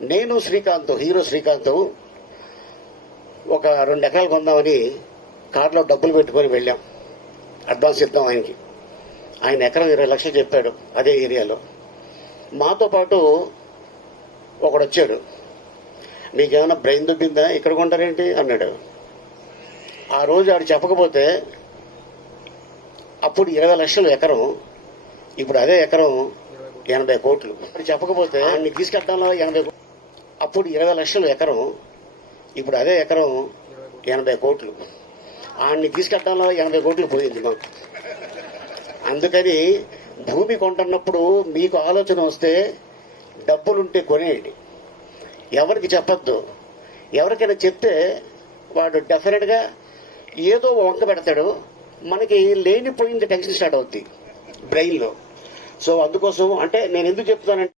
నేను శ్రీకాంత్, హీరో శ్రీకాంత్ ఒక 2 ఎకరాలు కొందామని కార్లో డబ్బులు పెట్టుకొని వెళ్ళాం. అడ్వాన్స్ ఇద్దాం ఆయనకి. ఆయన ఎకరం 20 లక్షలు చెప్పాడు అదే ఏరియాలో. మాతో పాటు ఒకడు వచ్చాడు. మీకేమైనా బ్రెయిన్ దుబ్బిందా, ఇక్కడ కొంటారేంటి అన్నాడు. ఆ రోజు ఆడు చెప్పకపోతే అప్పుడు 20 లక్షలు ఎకరం, ఇప్పుడు అదే ఎకరం 80 కోట్లు. చెప్పకపోతే ఆయన్ని తీసుకెళ్ళడంలో 80 కోట్లు. అప్పుడు 20 లక్షలు ఎకరం, ఇప్పుడు అదే ఎకరం 80 కోట్లు. ఆయన్ని తీసుకెళ్ళడంలో 80 కోట్లు పోయింది మాకు. అందుకని భూమి కొంటున్నప్పుడు మీకు ఆలోచన వస్తే డబ్బులుంటే కొనేయండి, ఎవరికి చెప్పద్దు. ఎవరికైనా చెప్తే వాడు డెఫినెట్గా ఏదో వంక పెడతాడు, మనకి లేనిపోయింది టెన్షన్ స్టార్ట్ అవుద్ది బ్రెయిన్లో. సో అందుకోసం అంటే నేను ఎందుకు చెప్తున్నానంటే